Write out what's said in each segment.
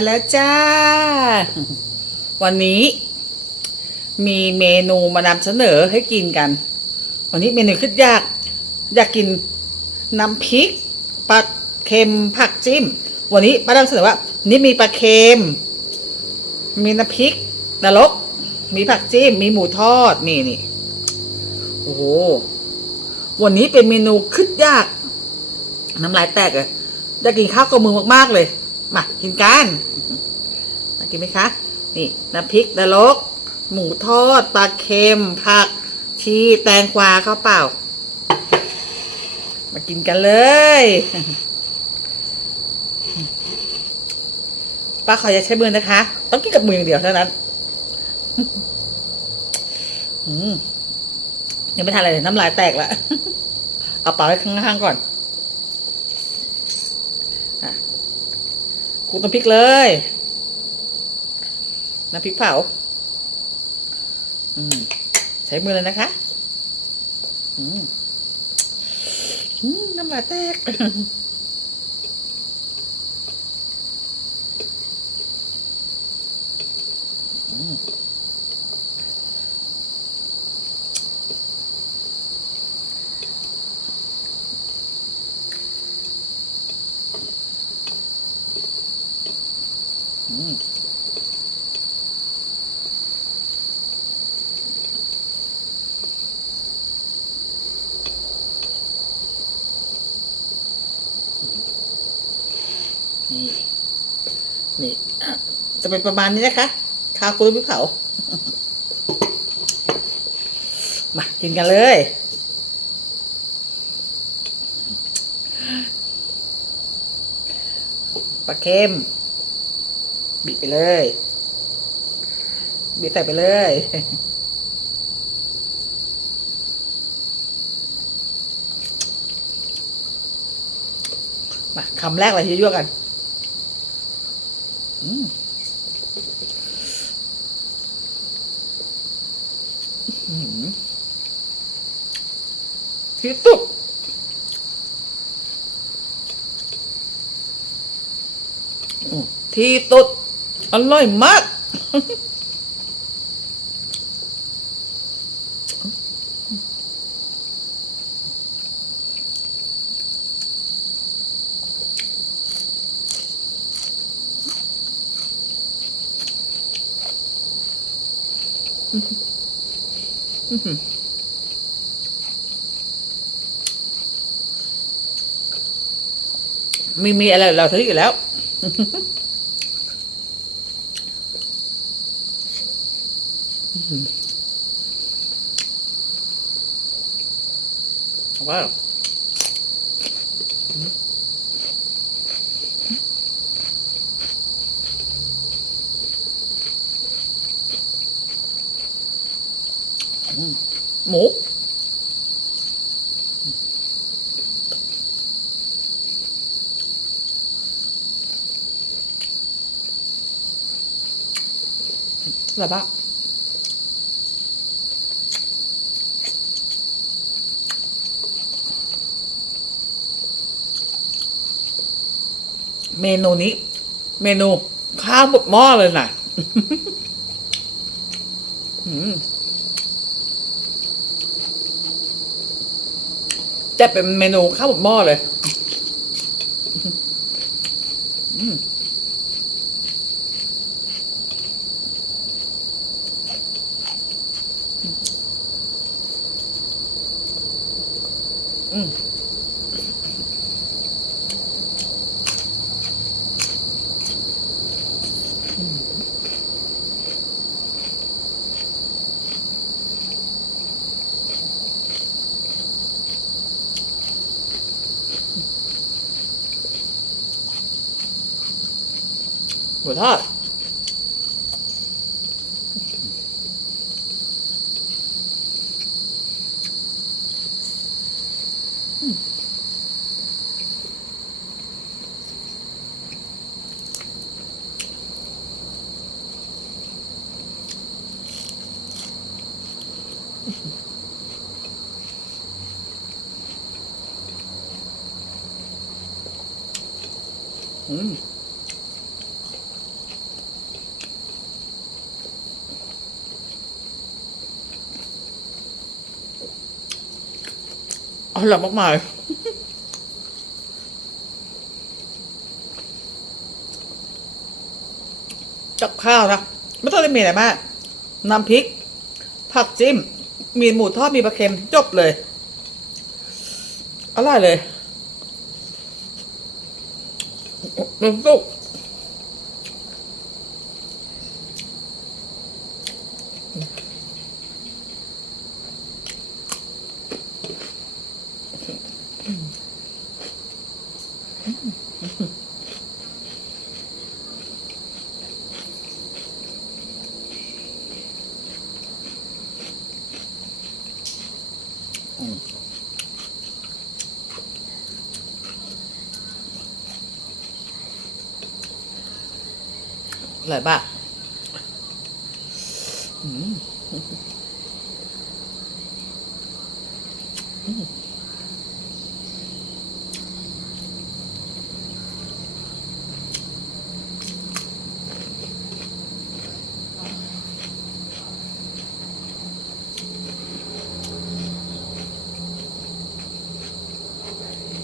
าแล้วจ้า วันนี้มีเมนูมานำเสนอให้กินกัน วันนี้เมนูขึ้นยาก อยากกินน้ำพริกปลาเค็มผักจิ้ม วันนี้ป้านำเสนอว่า นี่มีปลาเค็ม มีน้ำพริกนรก มีผักจิ้ม มีหมูทอด นี่นี่โอ้โห วันนี้เป็นเมนูขึ้นยาก น้ำลายแตกเลยอยากกินข้าวกับมือมากๆเลย มากินกัน มากินไหมคะ นี่น้ำพริกนรก หมูทอดปลาเค็ม ผัก ชีแตงกวาข้าวเปล่า มากินกันเลยป้าขออย่าใช้มือนะคะ ต้องกินกับมืออย่างเดียวเท่านั้นยังไม่ทานอะไรเลยน้ำลายแตกแล้วเอาเปล่าไว้ข้างๆก่อนอะ คลุกน้ำพริกเลย น้ำพริกเผาใช้มือเลยนะคะน้ำลายแตกอืมอืมนี่ นี่อะ จะเป็นประมาณนี้นะคะข้าวกุ้ยพี่เผา มากินกันเลย ปลาเค็ม บีบไปเลย บีบใส่ไปเลยมาคำแรกเลยที่ยั่วกัน อืมอื้อหือ ที่สุดที่สุด อร่อยมาก มีมีอะไรเราซื้ออยู่แล้ว ว้าว หมูอะไรบ้าเมนูนี้ เมนูข้าวหมดหม้อเลยนะอืม จะเป็นเมนูข้าวหมกหม้อเลยอืม อืมหมูทอดอืม อร่อยมากมายกับข้าวนะไม่ต้องได้มีอะไรมากน้ำพริก ผักจิ้ม มีหมูทอดมีปลาเค็มจบเลย อร่อยเลยน้ำซุปอร่ม อ้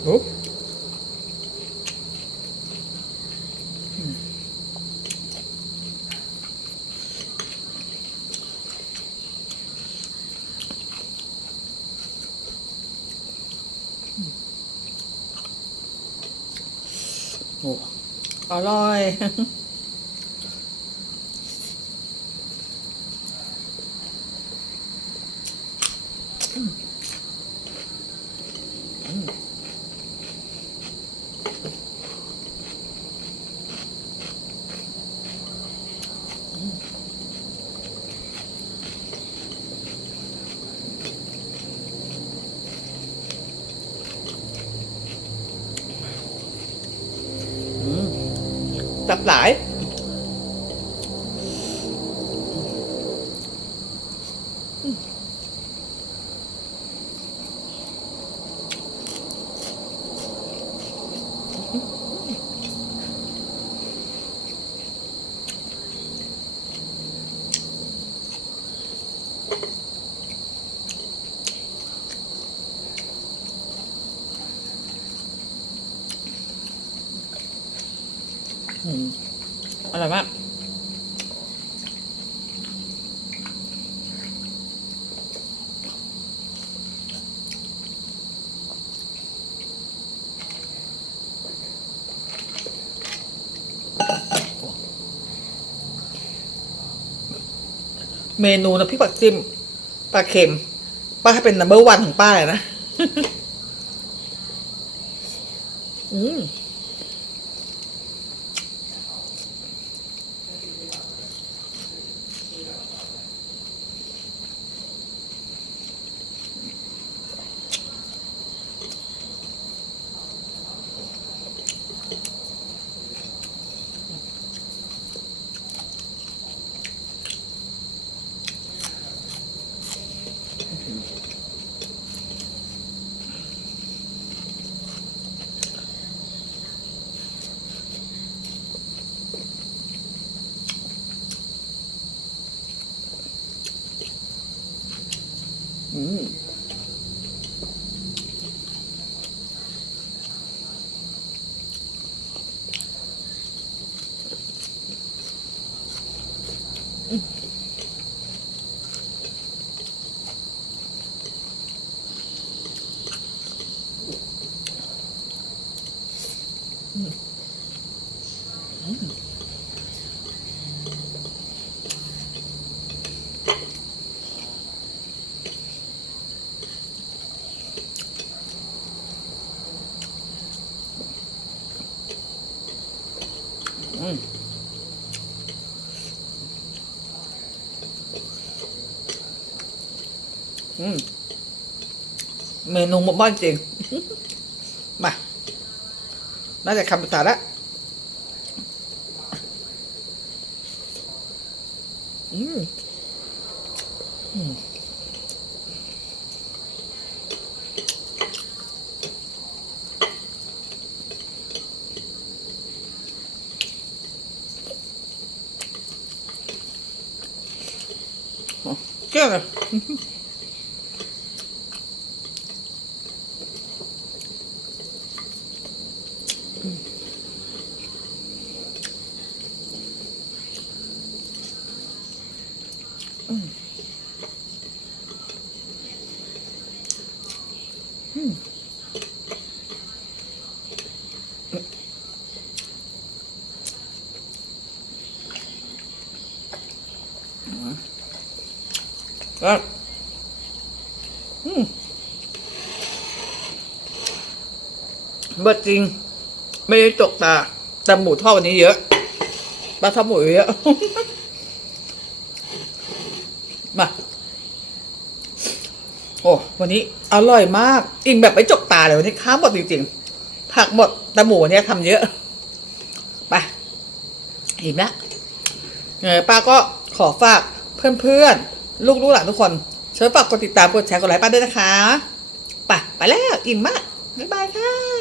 โอ้ อร่อย จั เมนูนะพี่ปักจิ้มปลาเค็มป้าให้เป็นนัมเบอร์วันของป้าเลยนะ อืม อืม อืมอืม เมนูหมดบ้านจริง มา น่าจะคำภาษาละอืมอืมเกลี้ยงเลย ก็อืมเบิดจริง ไม่ได้จกตา แต่หมูทอดวันนี้เยอะปลาทอดหมูเยอะ มา อ้วันนี้อร่อยมากอิ่มแบบไม่จกตาเลยวันนี้ข้าวหมดจริงๆผักหมดแต่หมูเนี่ยทำเยอะไปอิ่มแล้วเงยป้าก็ขอฝากเพื่อนๆ ลูกๆหลานทุกคนช่วยฝากกดติดตามกดแชร์กดไลค์ป้าด้วยนะคะไปไปแล้ว อิ่มมาก บ๊ายบายค่ะ